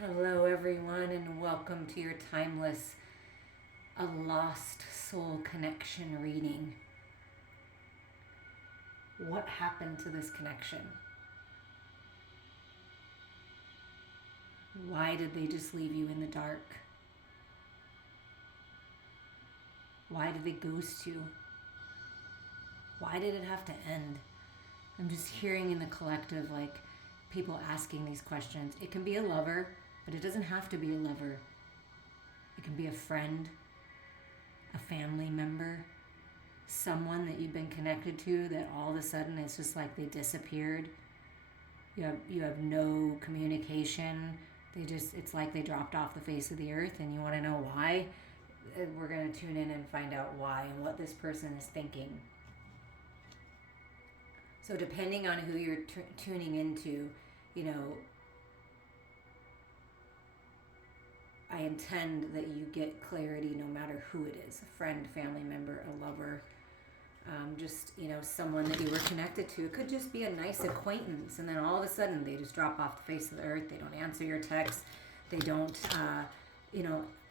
Hello, everyone, and welcome to your timeless A Lost Soul Connection reading. What happened to this connection? Why did they just leave you in the dark? Why did they ghost you? Why did it have to end? I'm just hearing in the collective, like, people asking these questions. It can be a lover, but it doesn't have to be a lover. It can be a friend, a family member, someone that you've been connected to that all of a sudden it's just like they disappeared. You have no communication. It's like they dropped off the face of the earth, and you want to know why. We're going to tune in and find out why and what this person is thinking. So depending on who you're tuning into, I intend that you get clarity no matter who it is, a friend, family member, a lover, just, someone that you were connected to. It could just be a nice acquaintance, and then all of a sudden they just drop off the face of the earth. They don't answer your texts. They don't,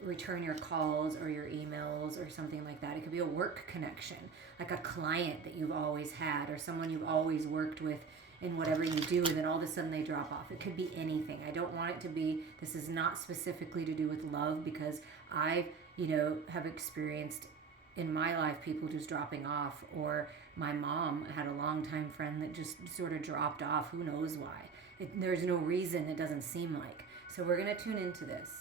return your calls or your emails or something like that. It could be a work connection, like a client that you've always had or someone you've always worked with in whatever you do, and then all of a sudden they drop off. It could be anything. I don't want it to be, this is not specifically to do with love, because I, have experienced in my life people just dropping off, or my mom had a longtime friend that just sort of dropped off. Who knows why? There's no reason, it doesn't seem like. So we're going to tune into this.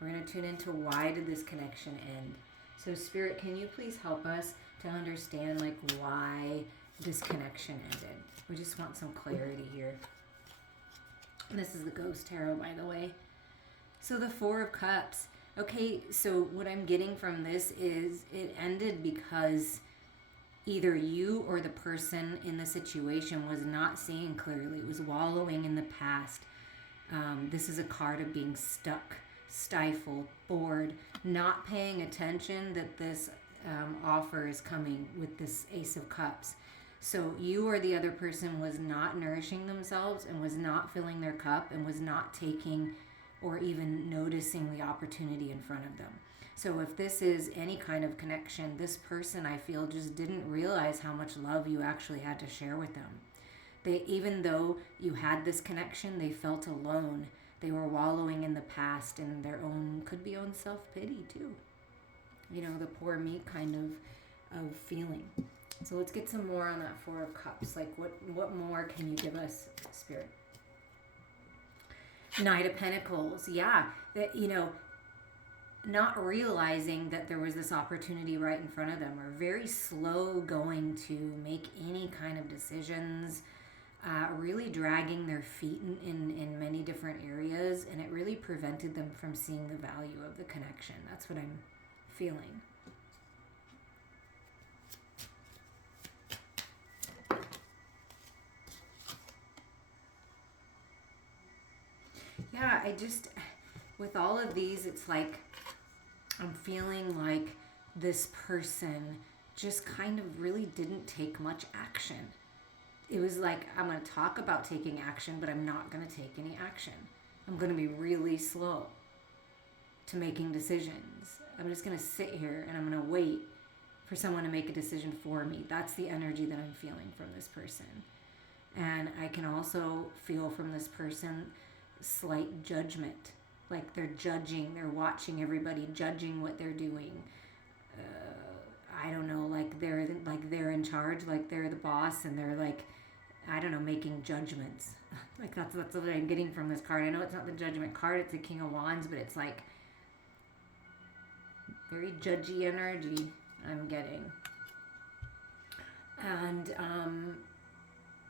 We're going to tune into why did this connection end. So Spirit, can you please help us to understand why this connection ended? We just want some clarity here. And this is the Ghost Tarot, by the way. So the Four of Cups. Okay, so what I'm getting from this is it ended because either you or the person in the situation was not seeing clearly. It was wallowing in the past. This is a card of being stuck, stifled, bored, not paying attention that this offer is coming with this Ace of Cups. So you or the other person was not nourishing themselves and was not filling their cup and was not taking or even noticing the opportunity in front of them. So if this is any kind of connection, this person, I feel, just didn't realize how much love you actually had to share with them. Even though you had this connection, they felt alone. They were wallowing in the past and their own, could be own self-pity too. The poor me kind of feeling. So let's get some more on that Four of Cups. What more can you give us, Spirit? Knight of Pentacles. Yeah, that, not realizing that there was this opportunity right in front of them, or very slow going to make any kind of decisions, really dragging their feet in many different areas, and it really prevented them from seeing the value of the connection. That's what I'm feeling. Yeah, with all of these, it's like I'm feeling like this person just kind of really didn't take much action. It was like, I'm going to talk about taking action, but I'm not going to take any action. I'm going to be really slow to making decisions. I'm just going to sit here and I'm going to wait for someone to make a decision for me. That's the energy that I'm feeling from this person. And I can also feel from this person slight judgment. Like they're judging, they're watching everybody, judging what they're doing. I don't know, like they're in charge, like they're the boss, and they're like, I don't know, making judgments. Like that's what I'm getting from this card. I know it's not the Judgment card, it's the King of Wands, but it's like very judgy energy I'm getting. And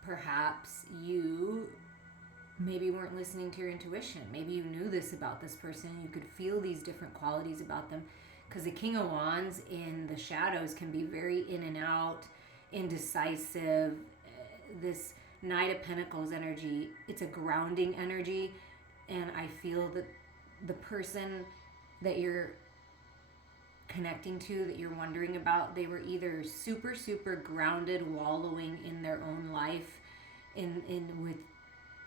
perhaps you maybe weren't listening to your intuition. Maybe you knew this about this person. You could feel these different qualities about them. Because the King of Wands in the shadows can be very in and out, indecisive. This Knight of Pentacles energy, it's a grounding energy. And I feel that the person that you're connecting to, that you're wondering about, they were either super, super grounded, wallowing in their own life, in with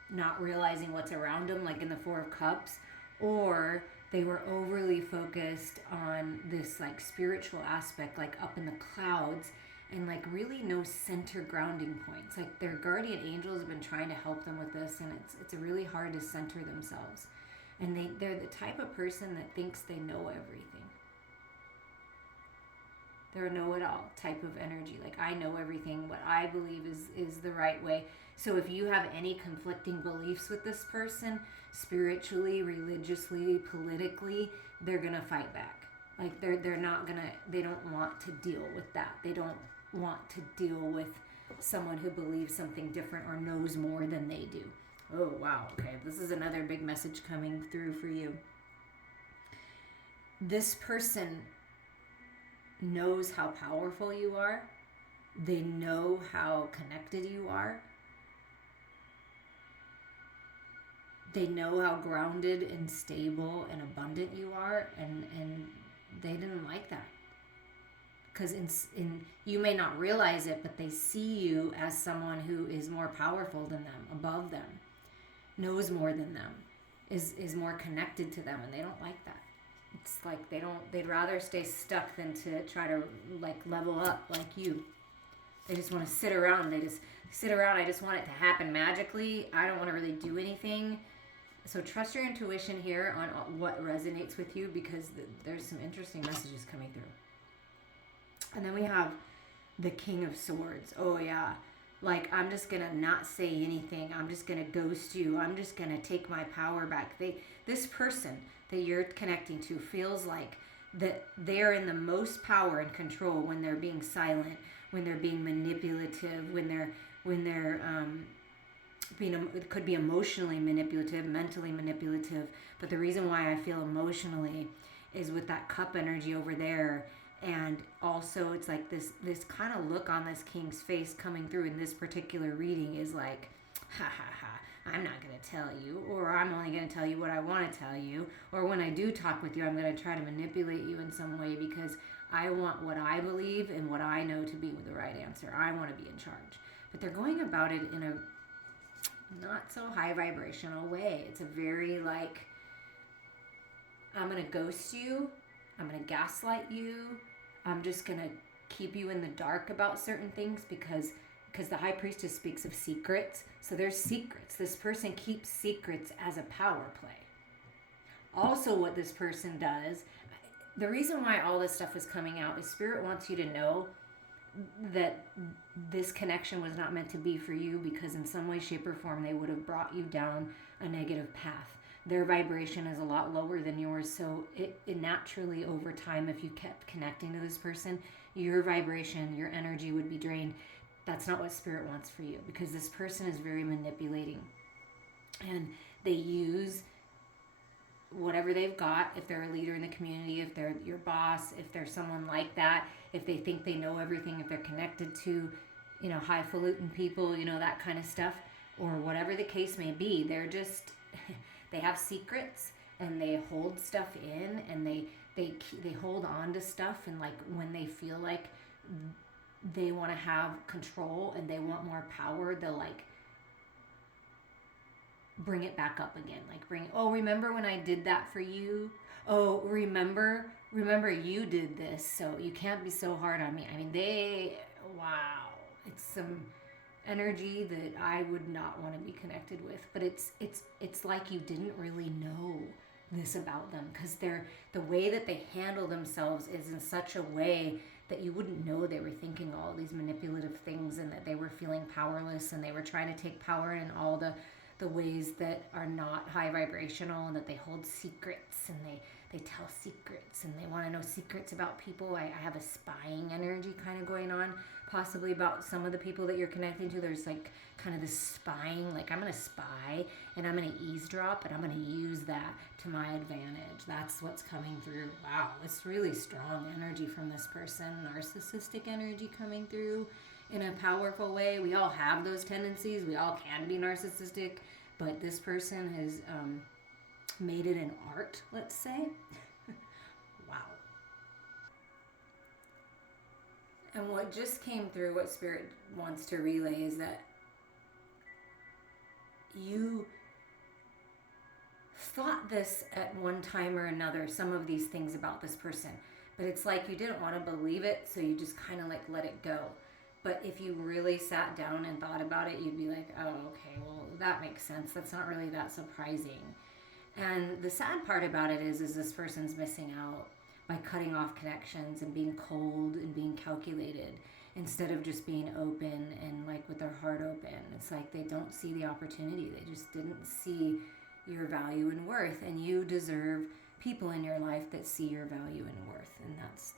not realizing what's around them, like in the Four of Cups, or they were overly focused on this like spiritual aspect, like up in the clouds, and like really no center grounding points. Like their guardian angels have been trying to help them with this, and it's really hard to center themselves. And they're the type of person that thinks they know everything. They're a know-it-all type of energy. Like, I know everything. What I believe is the right way. So if you have any conflicting beliefs with this person, spiritually, religiously, politically, they're gonna fight back. Like they're not gonna. They don't want to deal with that. They don't want to deal with someone who believes something different or knows more than they do. Oh wow. Okay, this is another big message coming through for you. This person knows how powerful you are. They know how connected you are. They know how grounded and stable and abundant you are, and they didn't like that. Because in you may not realize it, but they see you as someone who is more powerful than them, above them, knows more than them, is more connected to them, and they don't like that. It's like they'd rather stay stuck than to try to like level up like you. They just want to sit around. They just sit around. I just want it to happen magically. I don't want to really do anything. So trust your intuition here on what resonates with you, because there's some interesting messages coming through. And then we have the King of Swords. Oh yeah. Like, I'm just going to not say anything. I'm just going to ghost you. I'm just going to take my power back. This person that you're connecting to feels like that they're in the most power and control when they're being silent, when they're being manipulative, when they're it could be emotionally manipulative, mentally manipulative. But the reason why I feel emotionally is with that cup energy over there. And also it's like this kind of look on this king's face coming through in this particular reading is like, ha ha ha, I'm not going to tell you, or I'm only going to tell you what I want to tell you, or when I do talk with you, I'm going to try to manipulate you in some way because I want what I believe and what I know to be the right answer. I want to be in charge. But they're going about it in a not so high vibrational way. It's a very like, I'm going to ghost you, I'm going to gaslight you, I'm just going to keep you in the dark about certain things because the High Priestess speaks of secrets. So there's secrets. This person keeps secrets as a power play. Also, what this person does, the reason why all this stuff is coming out is Spirit wants you to know that this connection was not meant to be for you, because in some way, shape, or form, they would have brought you down a negative path. Their vibration is a lot lower than yours, so it naturally over time, if you kept connecting to this person, your vibration, your energy would be drained. That's not what Spirit wants for you, because this person is very manipulating, and they use whatever they've got. If they're a leader in the community, if they're your boss, if they're someone like that, if they think they know everything, if they're connected to, highfalutin people, that kind of stuff, or whatever the case may be, they're just they have secrets and they hold stuff in, and they hold on to stuff, and like when they feel like they want to have control and they want more power, they'll like bring it back up again. Like remember when I did that for you? Oh, remember you did this, so you can't be so hard on me. I mean, wow, it's some energy that I would not want to be connected with. But it's like you didn't really know this about them, because the way that they handle themselves is in such a way that you wouldn't know they were thinking all these manipulative things, and that they were feeling powerless, and they were trying to take power in all the ways that are not high vibrational, and that they hold secrets, and they tell secrets, and they want to know secrets about people. I have a spying energy kind of going on, possibly about some of the people that you're connecting to. There's like kind of this spying, like I'm going to spy and I'm going to eavesdrop and I'm going to use that to my advantage. That's what's coming through. Wow, it's really strong energy from this person. Narcissistic energy coming through in a powerful way. We all have those tendencies. We all can be narcissistic, but this person has made it an art, let's say. Wow. And what just came through, what Spirit wants to relay, is that you thought this at one time or another, some of these things about this person, but it's like you didn't want to believe it, so you just kind of like let it go. But if you really sat down and thought about it, you'd be like, oh, okay, well, that makes sense. That's not really that surprising. And the sad part about it is this person's missing out by cutting off connections and being cold and being calculated instead of just being open and like with their heart open. It's like they don't see the opportunity. They just didn't see your value and worth, and you deserve people in your life that see your value and worth. And that's,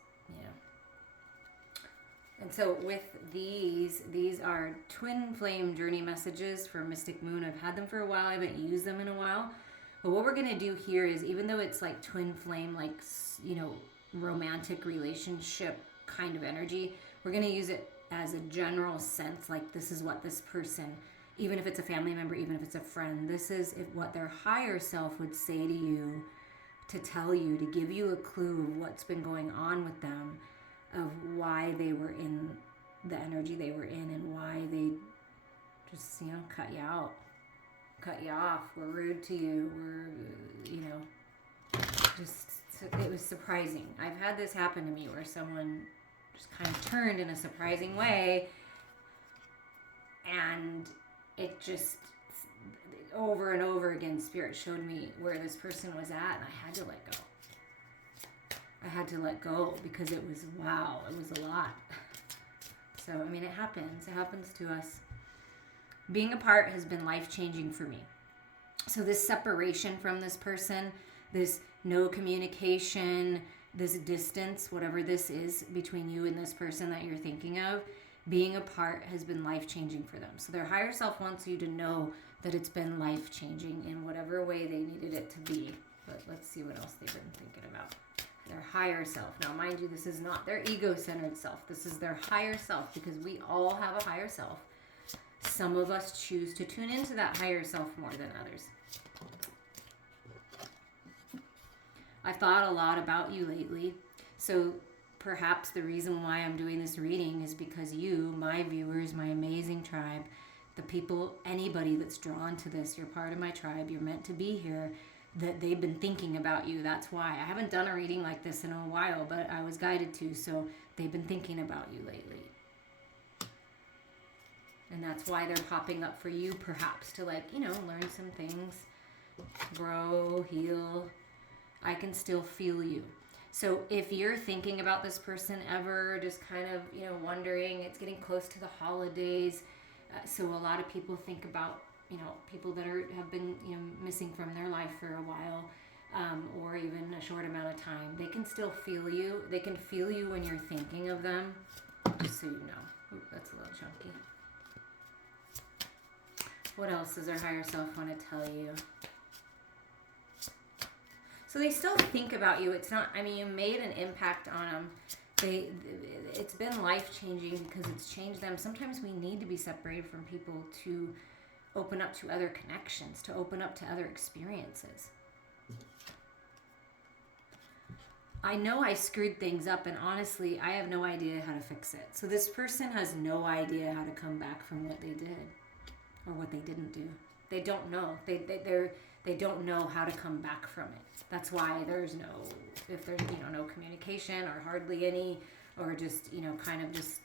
and so with these are twin flame journey messages for Mystic Moon. I've had them for a while. I haven't used them in a while. But what we're going to do here is, even though it's like twin flame, like, romantic relationship kind of energy, we're going to use it as a general sense. Like, this is what this person, even if it's a family member, even if it's a friend, this is what their higher self would say to you, to tell you, to give you a clue of what's been going on with them, of why they were in the energy they were in, and why they just, cut you out, cut you off, were rude to you, it was surprising. I've had this happen to me where someone just kind of turned in a surprising way, and it just, over and over again, Spirit showed me where this person was at, and I had to let go. I had to let go because it was, wow, it was a lot. So, it happens. It happens to us. Being apart has been life-changing for me. So this separation from this person, this no communication, this distance, whatever this is between you and this person that you're thinking of, being apart has been life-changing for them. So their higher self wants you to know that it's been life-changing in whatever way they needed it to be. But let's see what else they've been thinking about. Their higher self. Now, mind you, this is not their ego-centered self. This is their higher self, because we all have a higher self. Some of us choose to tune into that higher self more than others. I've thought a lot about you lately. So perhaps the reason why I'm doing this reading is because you, my viewers, my amazing tribe, the people, anybody that's drawn to this, you're part of my tribe, you're meant to be here, that they've been thinking about you. That's why. I haven't done a reading like this in a while, but I was guided to, so they've been thinking about you lately. And that's why they're popping up for you, perhaps, to learn some things, grow, heal. I can still feel you. So if you're thinking about this person ever, just kind of, wondering, it's getting close to the holidays. So a lot of people think about, people that have been, missing from their life for a while, or even a short amount of time. They can still feel you. They can feel you when you're thinking of them, just so you know. Ooh, that's a little chunky. What else does our higher self want to tell you? So they still think about you. It's not, you made an impact on them. It's been life-changing because it's changed them. Sometimes we need to be separated from people to open up to other connections, to open up to other experiences. I know I screwed things up, and honestly, I have no idea how to fix it. So this person has no idea how to come back from what they did or what they didn't do. They don't know. They don't know how to come back from it. That's why there's no communication, or hardly any, or just, kind of just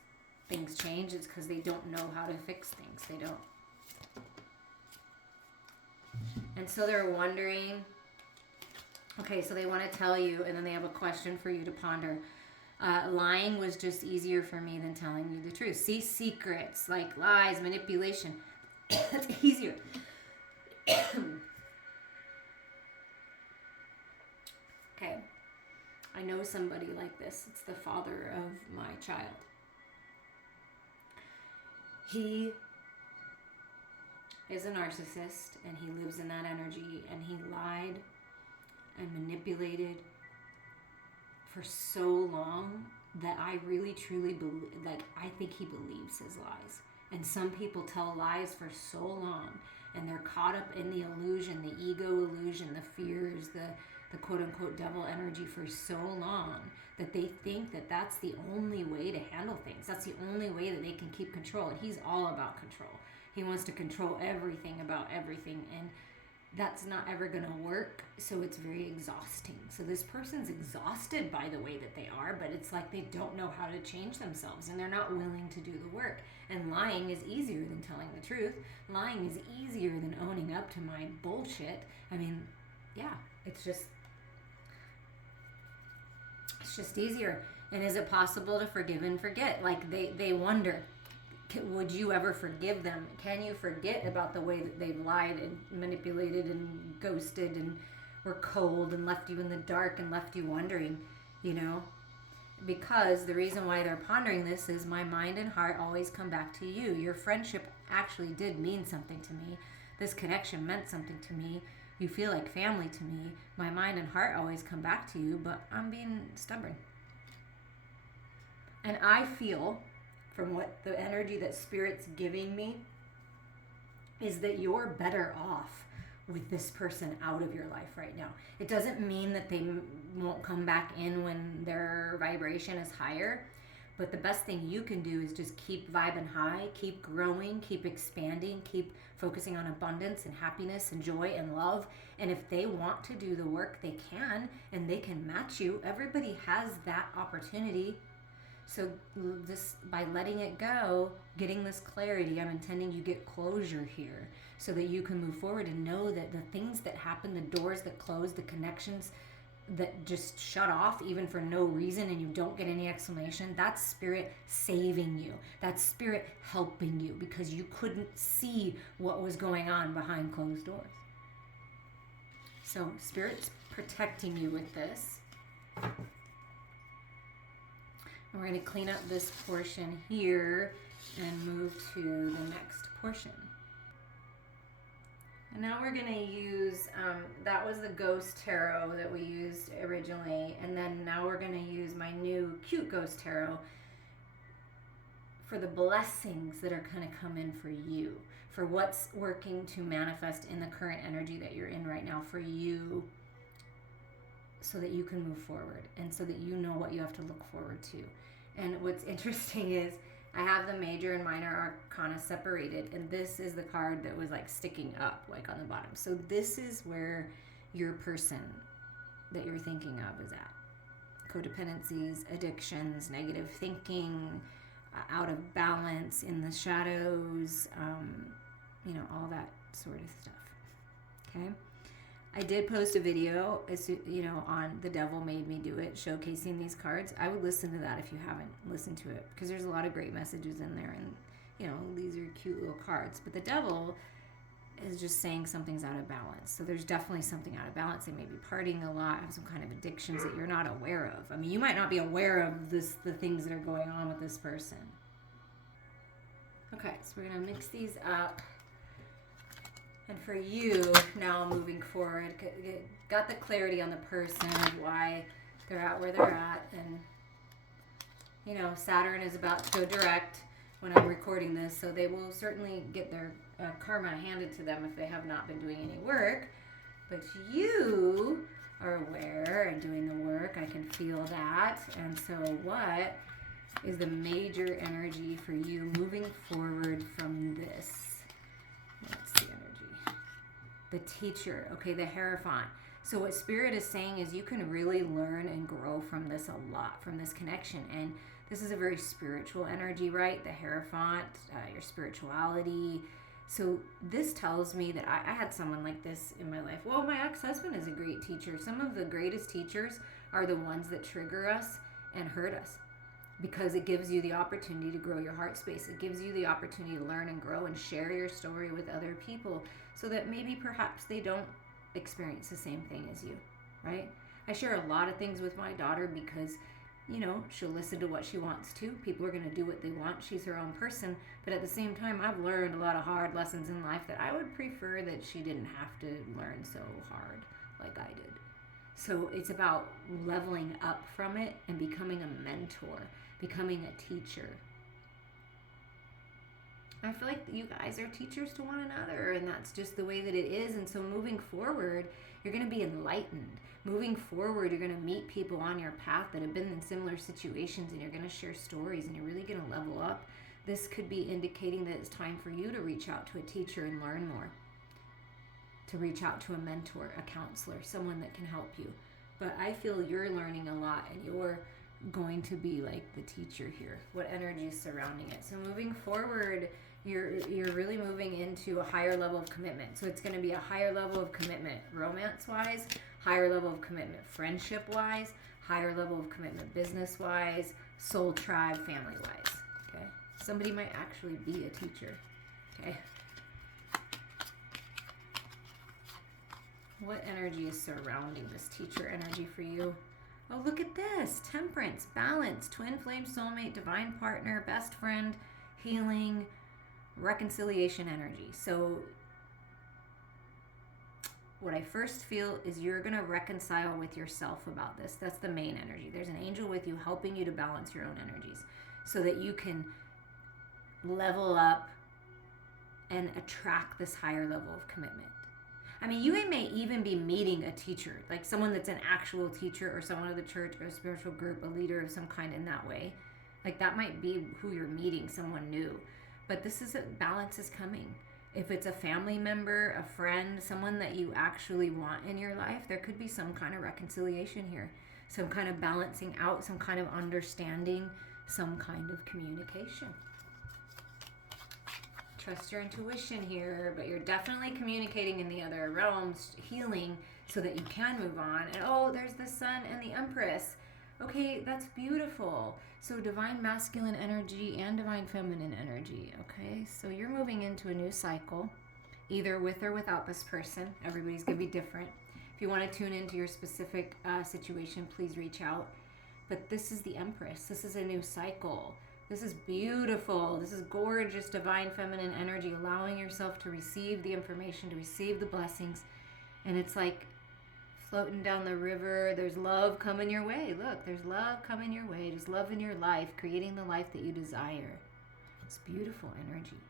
things change. It's because they don't know how to fix things. They don't. And so they're wondering, okay, so they want to tell you, and then they have a question for you to ponder. Lying was just easier for me than telling you the truth. See, secrets, like lies, manipulation, that's easier. Okay, I know somebody like this. It's the father of my child. He is a narcissist, and he lives in that energy, and he lied and manipulated for so long that I really truly believe, I think he believes his lies. And some people tell lies for so long, and they're caught up in the illusion, the ego illusion, the fears, the quote-unquote devil energy for so long that they think that that's the only way to handle things. That's the only way that they can keep control. And he's all about control. He wants to control everything about everything. And that's not ever going to work. So it's very exhausting. So this person's exhausted by the way that they are, but it's like they don't know how to change themselves and they're not willing to do the work. And lying is easier than telling the truth. Lying is easier than owning up to my bullshit. I mean, yeah, it's just easier. And is it possible to forgive and forget? Like they wonder, would you ever forgive them? Can you forget about the way that they've lied and manipulated and ghosted and were cold and left you in the dark and left you wondering, you know? Because the reason why they're pondering this is my mind and heart always come back to you. Your friendship actually did mean something to me. This connection meant something to me. You feel like family to me. My mind and heart always come back to you, but I'm being stubborn. And I feel, from what the energy that Spirit's giving me, is that you're better off with this person out of your life right now. It doesn't mean that they won't come back in when their vibration is higher, but the best thing you can do is just keep vibing high, keep growing, keep expanding, keep focusing on abundance and happiness and joy and love. And if they want to do the work, they can, and they can match you. Everybody has that opportunity. So this, by letting it go, getting this clarity, I'm intending you get closure here so that you can move forward and know that the things that happen, the doors that close, the connections that just shut off even for no reason and you don't get any explanation, that's Spirit saving you. That's Spirit helping you because you couldn't see what was going on behind closed doors. So Spirit's protecting you with this. And we're going to clean up this portion here and move to the next portion. And now we're going to use, that was the Ghost Tarot that we used originally. And then now we're going to use my new cute Ghost Tarot for the blessings that are going to come in for you. For what's working to manifest in the current energy that you're in right now for you, so that you can move forward and so that you know what you have to look forward to. And what's interesting is I have the major and minor arcana separated, and this is the card that was like sticking up like on the bottom. So this is where your person that you're thinking of is at. Codependencies, addictions, negative thinking, out of balance, in the shadows, all that sort of stuff. Okay? I did post a video, on The Devil Made Me Do It, showcasing these cards. I would listen to that if you haven't listened to it, because there's a lot of great messages in there, and, these are cute little cards. But the devil is just saying something's out of balance. So there's definitely something out of balance. They may be partying a lot, have some kind of addictions that you're not aware of. I mean, you might not be aware of the things that are going on with this person. Okay, so we're going to mix these up. And for you, now moving forward, got the clarity on the person, why they're at where they're at. And, Saturn is about to go direct when I'm recording this, so they will certainly get their karma handed to them if they have not been doing any work. But you are aware and doing the work. I can feel that. And so what is the major energy for you moving forward from this? What's the energy? The teacher, okay, the Hierophant. So what Spirit is saying is you can really learn and grow from this a lot, from this connection. And this is a very spiritual energy, right? The Hierophant, your spirituality. So this tells me that I had someone like this in my life. Well, my ex-husband is a great teacher. Some of the greatest teachers are the ones that trigger us and hurt us, because it gives you the opportunity to grow your heart space. It gives you the opportunity to learn and grow and share your story with other people so that maybe perhaps they don't experience the same thing as you, right? I share a lot of things with my daughter because, she'll listen to what she wants to. People are going to do what they want. She's her own person. But at the same time, I've learned a lot of hard lessons in life that I would prefer that she didn't have to learn so hard like I did. So it's about leveling up from it and becoming a mentor, becoming a teacher. I feel like you guys are teachers to one another, and that's just the way that it is. And so moving forward, you're going to be enlightened. Moving forward, you're going to meet people on your path that have been in similar situations, and you're going to share stories, and you're really going to level up. This could be indicating that it's time for you to reach out to a teacher and learn more, to reach out to a mentor, a counselor, someone that can help you. But I feel you're learning a lot, and you're going to be like the teacher here. What energy is surrounding it? So moving forward, you're really moving into a higher level of commitment. So it's going to be a higher level of commitment romance-wise, higher level of commitment friendship-wise, higher level of commitment business-wise, soul tribe, family-wise. Okay? Somebody might actually be a teacher. Okay? What energy is surrounding this teacher energy for you? Oh, look at this. Temperance, balance, twin flame soulmate, divine partner, best friend, healing, reconciliation energy. So what I first feel is you're going to reconcile with yourself about this. That's the main energy. There's an angel with you helping you to balance your own energies so that you can level up and attract this higher level of commitment. I mean, you may even be meeting a teacher, like someone that's an actual teacher or someone of the church or a spiritual group, a leader of some kind in that way. Like that might be who you're meeting, someone new. But this is balance is coming. If it's a family member, a friend, someone that you actually want in your life, there could be some kind of reconciliation here, some kind of balancing out, some kind of understanding, some kind of communication. Trust your intuition here, but you're definitely communicating in the other realms, healing so that you can move on. And oh, there's the Sun and the Empress. Okay, that's beautiful. So divine masculine energy and divine feminine energy. Okay, so you're moving into a new cycle, either with or without this person. Everybody's going to be different. If you want to tune into your specific situation, please reach out. But this is the Empress. This is a new cycle. This is beautiful. This is gorgeous divine feminine energy, allowing yourself to receive the information, to receive the blessings. And it's like floating down the river. There's love coming your way. Look, there's love coming your way. There's love in your life, creating the life that you desire. It's beautiful energy.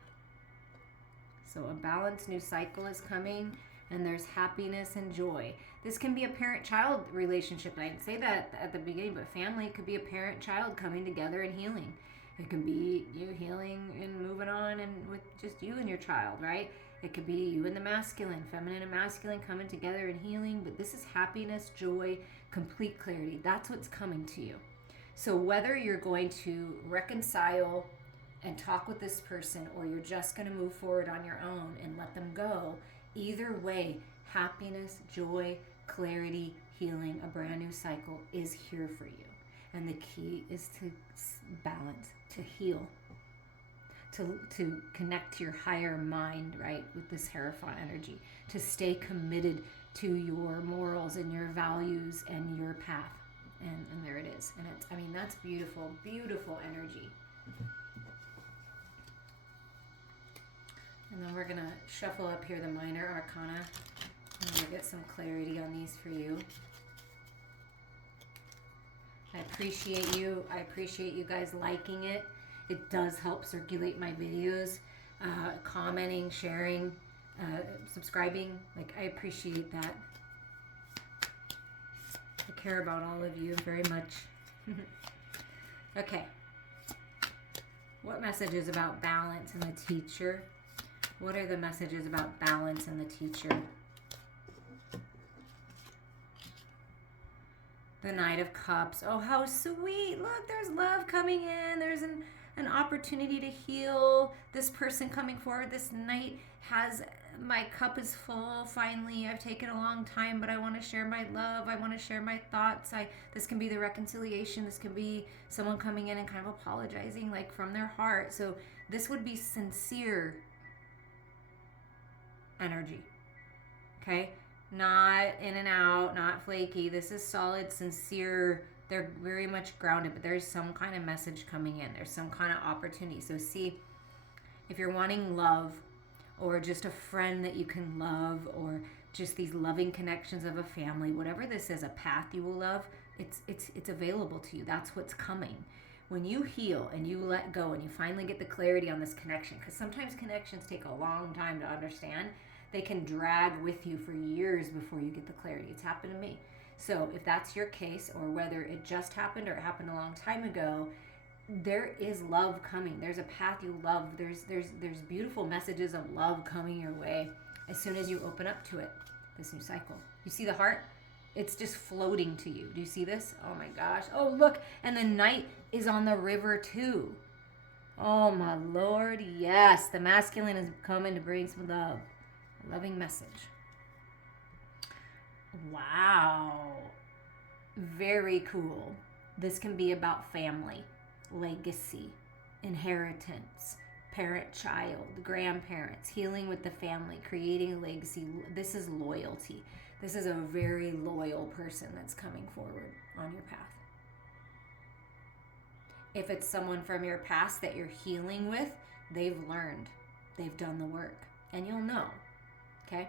So a balanced new cycle is coming, and there's happiness and joy. This can be a parent-child relationship. I didn't say that at the beginning, but family could be a parent-child coming together and healing. It can be you healing and moving on and with just you and your child, right? It could be you and the masculine, feminine and masculine coming together and healing. But this is happiness, joy, complete clarity. That's what's coming to you. So whether you're going to reconcile and talk with this person or you're just going to move forward on your own and let them go, either way, happiness, joy, clarity, healing, a brand new cycle is here for you. And the key is to balance, to heal, to connect to your higher mind, right, with this Hierophant energy, to stay committed to your morals and your values and your path. And there it is. And it's, I mean, that's beautiful, beautiful energy. And then we're going to shuffle up here the minor arcana. And we'll get some clarity on these for you. I appreciate you. I appreciate you guys liking it. It does help circulate my videos, commenting, sharing, subscribing. Like, I appreciate that. I care about all of you very much. Okay. What messages about balance and the teacher? What are the messages about balance and the teacher? The Knight of Cups. Oh, how sweet. Look, there's love coming in. There's an opportunity to heal. This person coming forward, this knight has, my cup is full. Finally, I've taken a long time, but I want to share my love. I want to share my thoughts. This can be the reconciliation. This can be someone coming in and kind of apologizing, like from their heart. So this would be sincere energy. Okay? Not in and out, not flaky. This is solid, sincere. They're very much grounded, but there's some kind of message coming in. There's some kind of opportunity. So see, if you're wanting love or just a friend that you can love or just these loving connections of a family, whatever this is, a path you will love, it's available to you. That's what's coming. When you heal and you let go and you finally get the clarity on this connection, because sometimes connections take a long time to understand. They can drag with you for years before you get the clarity. It's happened to me. So if that's your case, or whether it just happened or it happened a long time ago, there is love coming. There's a path you love. There's beautiful messages of love coming your way. as soon as you open up to it, this new cycle. You see the heart? It's just floating to you. Do you see this? Oh my gosh. Oh, look. And the knight is on the river too. Oh my Lord. Yes. The masculine is coming to bring some love. A loving message. Wow. Very cool. This can be about family, legacy, inheritance, parent-child, grandparents, healing with the family, creating a legacy. This is loyalty. This is a very loyal person that's coming forward on your path. If it's someone from your past that you're healing with, they've learned, they've done the work, and you'll know, okay?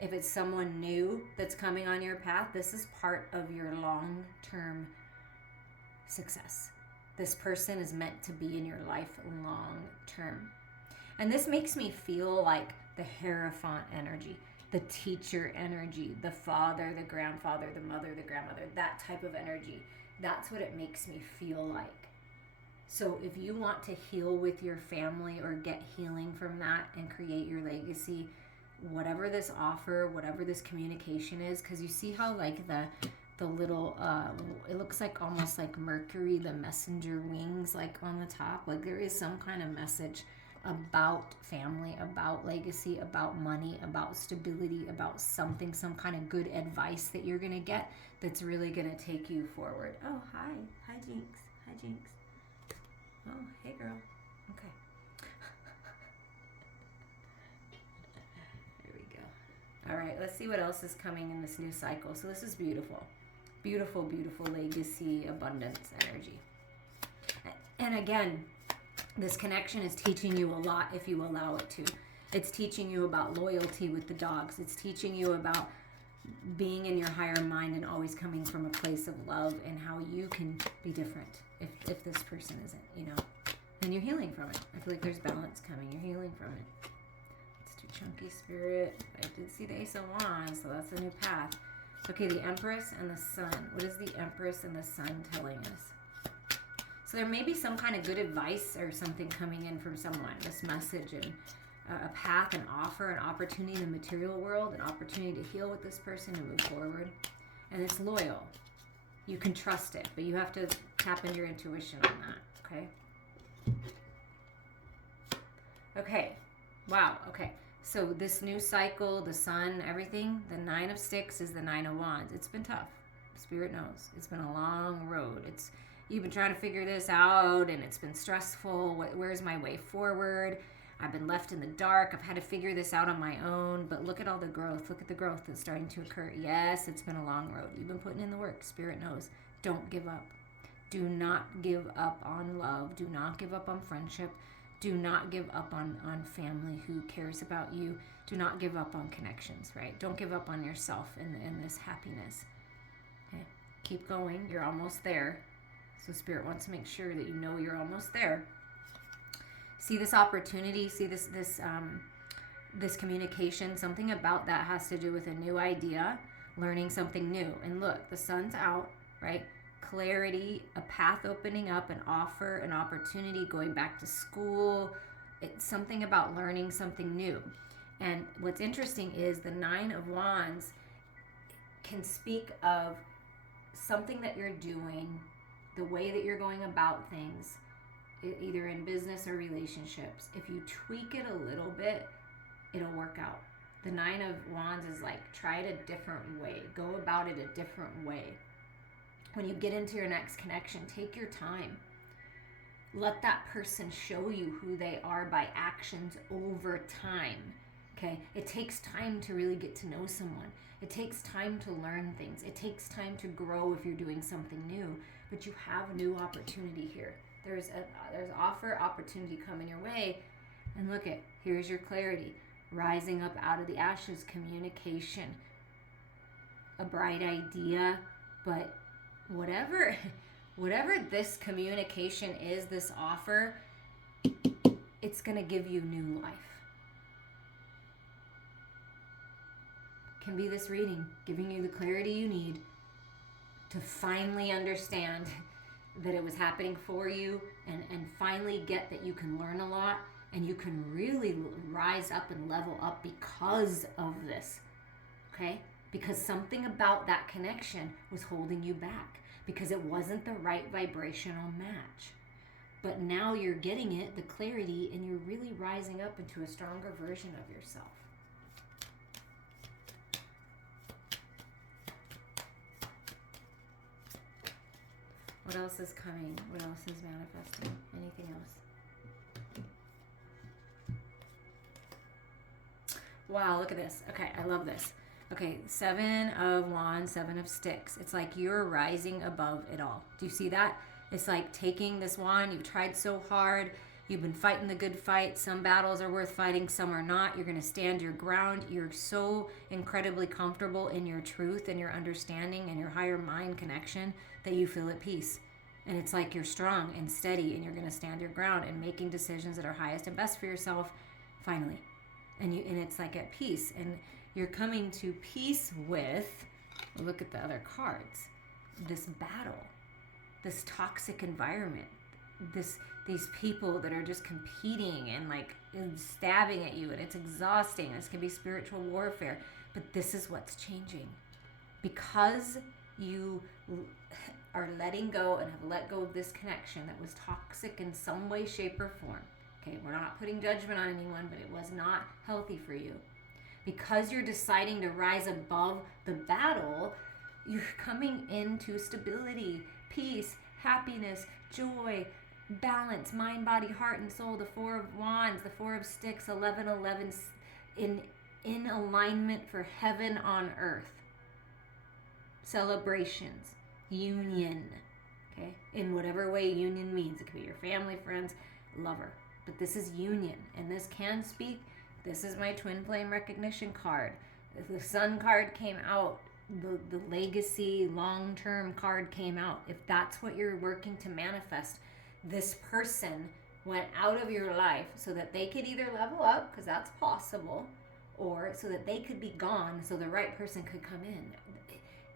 If it's someone new that's coming on your path, this is part of your long-term success. This person is meant to be in your life long-term. And this makes me feel like the Hierophant energy, the teacher energy, the father, the grandfather, the mother, the grandmother, that type of energy. That's what it makes me feel like. So if you want to heal with your family or get healing from that and create your legacy, whatever this offer, whatever this communication is, because you see how like the little, it looks like almost like Mercury, the messenger wings, like on the top, like there is some kind of message about family, about legacy, about money, about stability, about something, some kind of good advice that you're going to get that's really going to take you forward. Oh, hi. Hi, Jinx. Hi, Jinx. Oh, hey, girl. Okay. There we go. All right, let's see what else is coming in this new cycle. So this is beautiful. Beautiful, beautiful legacy, abundance energy. And again, this connection is teaching you a lot if you allow it to. It's teaching you about loyalty with the dogs. It's teaching you about being in your higher mind and always coming from a place of love and how you can be different if this person isn't, you know. And you're healing from it. I feel like there's balance coming. You're healing from it. It's too chunky, Spirit. I did see the Ace of Wands, so that's a new path. Okay, the Empress and the Sun. What is the Empress and the Sun telling us? So there may be some kind of good advice or something coming in from someone. This message and a path, an offer, an opportunity in the material world, an opportunity to heal with this person and move forward. And it's loyal. You can trust it, but you have to tap into your intuition on that, okay? Okay. Wow, okay. So this new cycle, the sun, everything, the Nine of Sticks is the Nine of Wands. It's been tough. Spirit knows. It's been a long road. You've been trying to figure this out, and it's been stressful. Where's my way forward? I've been left in the dark. I've had to figure this out on my own, but look at all the growth. Look at the growth that's starting to occur. Yes, it's been a long road. You've been putting in the work. Spirit knows. Don't give up. Do not give up on love. Do not give up on friendship. Do not give up on family who cares about you. Do not give up on connections, right? Don't give up on yourself in this happiness. Okay? Keep going. You're almost there. So Spirit wants to make sure that you know you're almost there. See this opportunity, see this communication, something about that has to do with a new idea, learning something new. And look, the sun's out, right? Clarity, a path opening up, an offer, an opportunity, going back to school. It's something about learning something new. And what's interesting is the Nine of Wands can speak of something that you're doing, the way that you're going about things, either in business or relationships. If you tweak it a little bit, it'll work out. The Nine of Wands is like, try it a different way. Go about it a different way. When you get into your next connection, take your time. Let that person show you who they are by actions over time. Okay? It takes time to really get to know someone. It takes time to learn things. It takes time to grow if you're doing something new. But you have new opportunity here. There's offer, opportunity coming your way. And look at, here's your clarity. Rising up out of the ashes, communication. A bright idea, but whatever this communication is, this offer, it's going to give you new life. Can be this reading, giving you the clarity you need to finally understand that it was happening for you and finally get that you can learn a lot And you can really rise up and level up because of this. Okay? Because something about that connection was holding you back, because it wasn't the right vibrational match. But now you're getting it, the clarity, and you're really rising up into a stronger version of yourself. What else is coming? What else is manifesting? Anything else? Wow, look at this. Okay, I love this. Okay, 7 of Wands, 7 of Sticks. It's like you're rising above it all. Do you see that? It's like taking this wand. You've tried so hard. You've been fighting the good fight. Some battles are worth fighting, some are not. You're going to stand your ground. You're so incredibly comfortable in your truth and your understanding and your higher mind connection that you feel at peace. And it's like you're strong and steady, and you're going to stand your ground and making decisions that are highest and best for yourself finally. And it's like at peace. And you're coming to peace with, look at the other cards, this battle, this toxic environment, these people that are just competing and stabbing at you, and it's exhausting. This can be spiritual warfare, but this is what's changing. Because you are letting go and have let go of this connection that was toxic in some way, shape, or form. Okay, we're not putting judgment on anyone, but it was not healthy for you. Because you're deciding to rise above the battle, you're coming into stability, peace, happiness, joy, balance, mind, body, heart, and soul. The 4 of Wands, the 4 of Sticks, 11:11, in alignment for heaven on earth. Celebrations, union, okay? In whatever way union means. It could be your family, friends, lover. But this is union, and this can speak. This is my twin flame recognition card. The Sun card came out. The legacy long-term card came out. If that's what you're working to manifest, this person went out of your life so that they could either level up, because that's possible, or so that they could be gone so the right person could come in.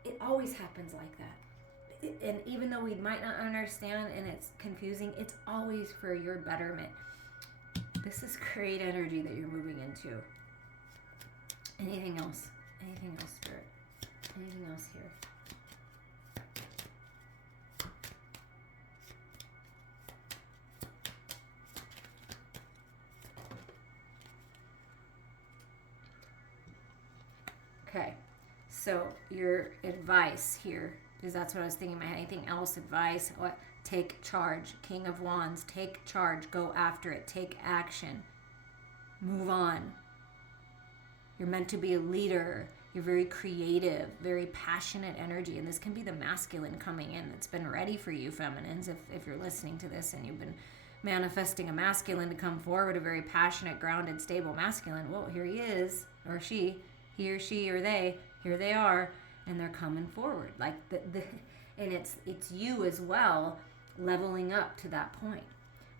It always happens like that. And even though we might not understand and it's confusing, it's always for your betterment. This is great energy that you're moving into. Anything else? Anything else, Spirit? Anything else here? Okay, so your advice here, because that's what I was thinking. Anything else? Advice? What? Take charge. King of Wands. Take charge. Go after it. Take action. Move on. You're meant to be a leader. You're very creative, very passionate energy. And this can be the masculine coming in that's been ready for you, feminines. If you're listening to this and you've been manifesting a masculine to come forward, a very passionate, grounded, stable masculine. Well, here he is, or she, he or she or they, here they are, and they're coming forward. Like and it's you as well, leveling up to that point.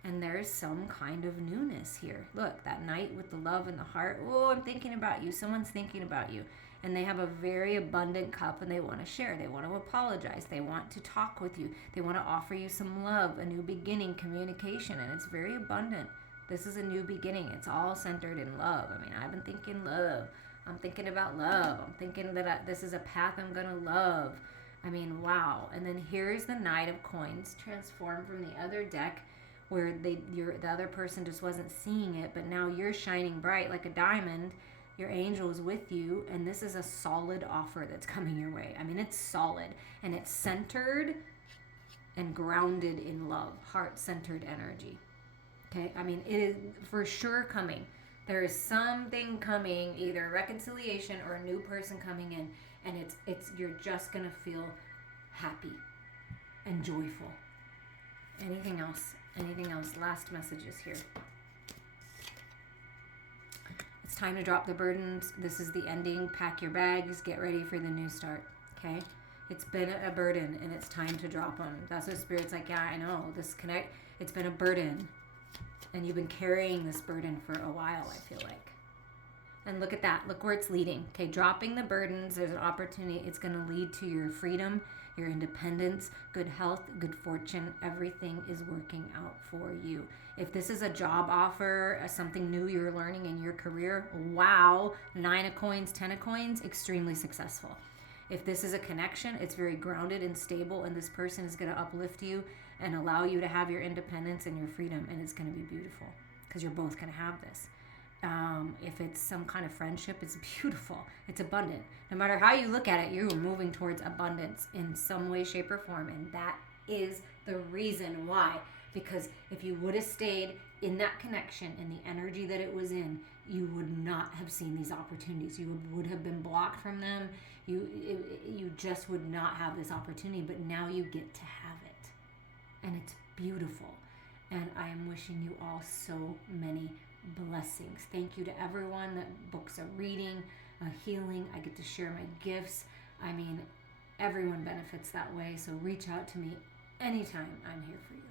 And there's some kind of newness here. Look, that knight with the love in the heart. Oh, I'm thinking about you. Someone's thinking about you. And they have a very abundant cup and they want to share. They want to apologize. They want to talk with you. They want to offer you some love, a new beginning, communication. And it's very abundant. This is a new beginning. It's all centered in love. I mean, I've been thinking love. I'm thinking about love. I'm thinking that this is a path I'm going to love. I mean, wow. And then here's the Knight of Coins transformed from the other deck, where the other person just wasn't seeing it, but now you're shining bright like a diamond. Your angel is with you, and this is a solid offer that's coming your way. I mean, it's solid, and it's centered and grounded in love, heart-centered energy. Okay? I mean, it is for sure coming. There is something coming, either reconciliation or a new person coming in, and it's you're just going to feel happy and joyful. Anything else? Anything else? Last messages here. It's time to drop the burdens. This is the ending. Pack your bags. Get ready for the new start. Okay? It's been a burden, and it's time to drop them. That's what Spirit's like, yeah, I know. It's been a burden. And you've been carrying this burden for a while, I feel like. And look at that. Look where it's leading. Okay, dropping the burdens, there's an opportunity. It's going to lead to your freedom, your independence, good health, good fortune. Everything is working out for you. If this is a job offer, something new you're learning in your career, wow, 9 of coins, 10 of coins, extremely successful. If this is a connection, it's very grounded and stable, and this person is going to uplift you and allow you to have your independence and your freedom, and it's going to be beautiful because you're both going to have this. If it's some kind of friendship, it's beautiful. It's abundant. No matter how you look at it, you're moving towards abundance in some way, shape, or form. And that is the reason why. Because if you would have stayed in that connection and the energy that it was in, you would not have seen these opportunities. You would have been blocked from them. You just would not have this opportunity. But now you get to have it. And it's beautiful. And I am wishing you all so many blessings. Thank you to everyone that books a reading, a healing. I get to share my gifts. I mean, everyone benefits that way. So reach out to me anytime. I'm here for you.